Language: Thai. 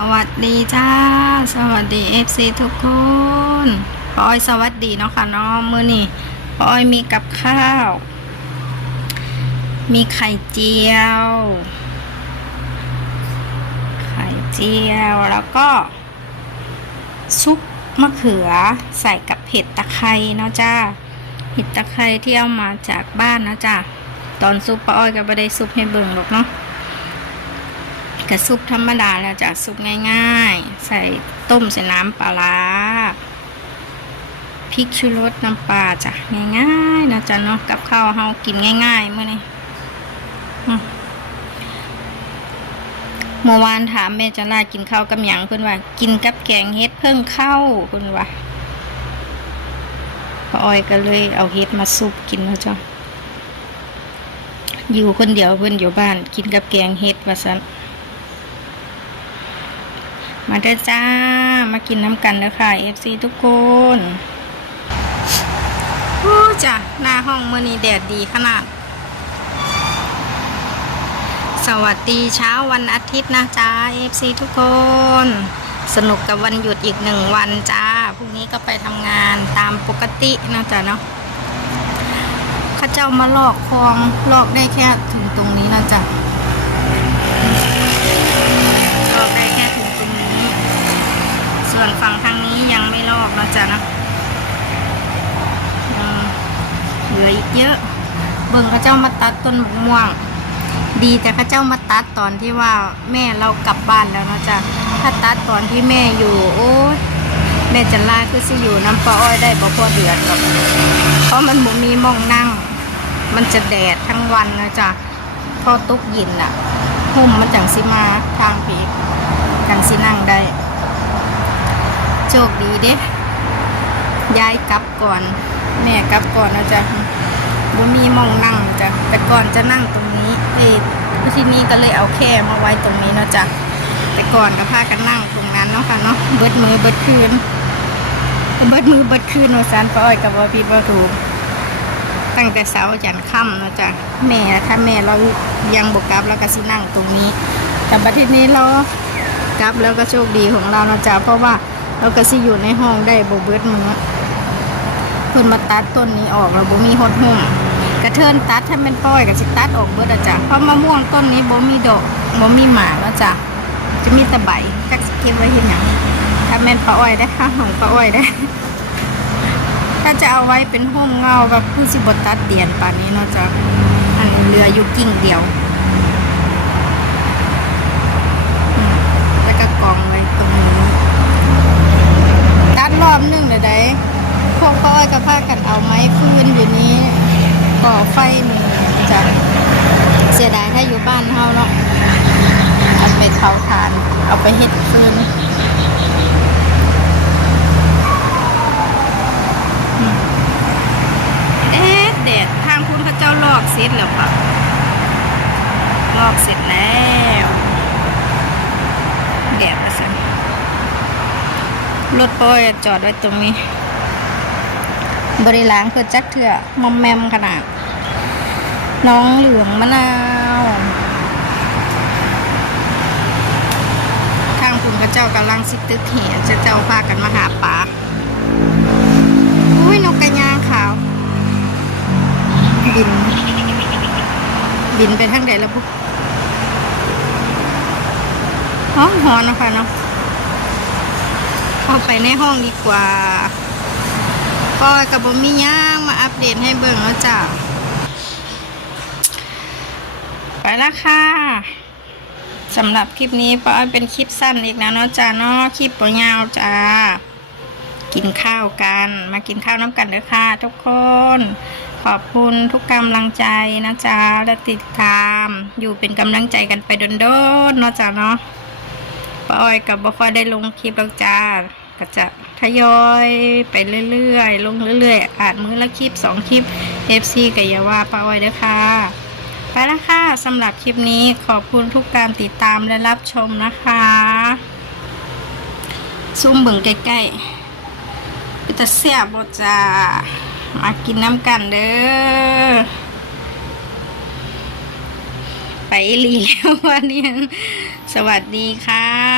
สวัสดีจ้า สวัสดี FC ทุกคนปออ้อยสวัสดีเนาะค่ะน้องมือนี้ปออ้อยมีกับข้าว มีไข่เจียว ไข่เจียวแล้วก็ ซุปมะเขือใส่กับเห็ดตะไคร้เนาะจ้าเห็ดตะไคร้ที่เอามาจากบ้านเนาะจ้าตอนซุปปาอ้อยก็ไม่ได้ซุปให้เบิ่งหรอกเนาะ กระซุปธรรมดาแล้วจะซุปง่ายๆ ใส่ต้มใส่น้ำปลาร้าพริกชูรสน้ำปลาจ้ะง่ายๆนะจ๊ะเนาะกับข้าวเฮากินง่ายๆเมื่อนี้เมื่อวานถามแม่จะลากินข้าวกับหยังเพิ่นว่า กินกับแกงเฮ็ดเพิ่งเข้าเพิ่นว่าป้าอ้อยก็เลยเอาเฮ็ดมาซุปกินแล้วจ้ะอยู่คนเดียวเพิ่นอยู่บ้าน กินกับแกงเฮ็ดว่าซั่น มาเด้อจ้า มากินน้ำกันเด้อค่ะ FC ทุกคนอู้จ้ะหน้าห้องเมื่อนี้แดดดีขนาด สวัสดีเช้าวันอาทิตย์นะจ้า FC ทุกคน สนุกกับวันหยุดอีกหนึ่งวันจ้า พรุ่งนี้ก็ไปทำงานตามปกตินะจ๊ะเนาะข้าเจ้ามาลอกคลองลอกได้แค่ถึงตรงนี้นะจ๊ะ ส่วนฝั่งทางนี้ยังไม่ลอกนะจ๊ะนะเหลืออีกเยอะ เบิ่งเขาเจ้ามาตัดต้นมะม่วง ดีแต่เขาเจ้ามาตัดตอนที่ว่าแม่เรากลับบ้านแล้วนะจ๊ะถ้าตัดตอนที่แม่อยู่ โอ้ยแม่จะลาคือสิอยู่น้ำปลาอ้อยได้บ่พอเดือดหรอกเพราะมันบ่มีมองนั่ง มันจะแดดทั้งวันนะจ๊ะพอตุกยินอะหุ่มมันจังสิมาทางผีจังสินั่งได้ โชคดีเด้ย้ายกลับก่อน แม่กลับก่อนนะจ๊ะบ่มีมองนั่งจ้ะแต่ก่อนจะนั่งตรงนี้เอที่นี่ก็เลยเอาแค่มาไว้ตรงนี้เนาะจ๊ะแต่ก่อนก็พากันนั่งตรงนั้นเนาะค่ะเนาะเบิดมือเบิดคืนเบิดมือเบิดคืนโนซันป้าอ้อยกับว่าพี่บ่ถูกตั้งแต่เช้ายันค่ำนะจ๊ะแม่ถ้าแม่เรายังบกกลับแล้วก็สินั่งตรงนี้ แต่บัดทีนี้เรากลับแล้วก็โชคดีของเรานะจ๊ะเพราะว่า เราก็สิอยู่ในห้องได้บ่เบิดมือเพิ่นมาตัดต้นนี้ออกแล้วบ่มีฮดหุ่มกระเทินตัดถ้าเป็นป้อยก็สิตัดออกเบิดอะจ๊ะเพราะมะม่วงต้นนี้บ่มีดอกบ่มีหมากแล้วจ้ะจะมีแต่ใบจักสิเก็บไว้เฮ็ดหยังถ้าแม่นป้าอ้อยได้ค่ะของป้าอ้อยได้ ถ้าจะเอาไว้เป็นห้องเงาแบบผู้สิบตัดเตียนป่านนี้เนาะจ๊ะอันเรืออยู่กิ่งเดียวอืมแล้วก็กองไว้ตรงนี้ ตัดรอบหนึงเดี๋ยวได้พวกพ่ออ้อยกับพากันเอาไม้ฟืนอยู่นี้ก่อไฟนี่จ้ะเสียดายถ้าอยู่บ้านเฮาเนาะ เอาไปเผาถ่าน เอาไปเฮ็ดฟืนเอ๊ะเด็ดทางคุณพระเจ้าลอกเสร็จแล้วปะลอกเสร็จแล้วแดดประสันรถปอยจอดไว้ตรงนี้ บริล้างคือจักเถื่อมอมแมมขนาด น้องเหลืองมะนาว ทางคุณพระ เจ้ากำลังสิตึกเหียจะเจ้าพากันมาหาปลาอุ้ยนกกระยางขาว บิน บินไปทางใดแล้วปุ๊บห้องหอนนะคะเนาะเข้าไปในห้องดีกว่าก็กับบมีย่างมาอัปเดตให้เบิ่งแล้วจ้ะไปแล้วค่ะ สำหรับคลิปนี้ป้าอ้อยเป็นคลิปสั้นอีกแล้วเนาะจ้าเนาะคลิปปยาวจ้า กินข้าวกัน มากินข้าวน้ำกันเด้อค่ะ ทุกคน ขอบคุณทุกกำลังใจนะจ๊ะและติดตาม อยู่เป็นกำลังใจกันไปโดนๆเนาะจ๊ะเนาะป้าอ้อยกับบ่ค่อยได้ลงคลิปแล้วจ้าก็จะทยอยไปเรื่อยๆ ลงเรื่อยๆ อาจมือละคลิปสองคลิป FC กับยาว่าป้าอ้อยเด้อค่ะ ไปแล้วค่ะสำหรับคลิปนี้ขอบคุณทุกการติดตามและรับชมนะคะ ซุ่มเบิ่งใกล้ๆปิตาเสียบจ้ามากินน้ำกันเด้อไปหลีแล้ววันนี้ สวัสดีค่ะ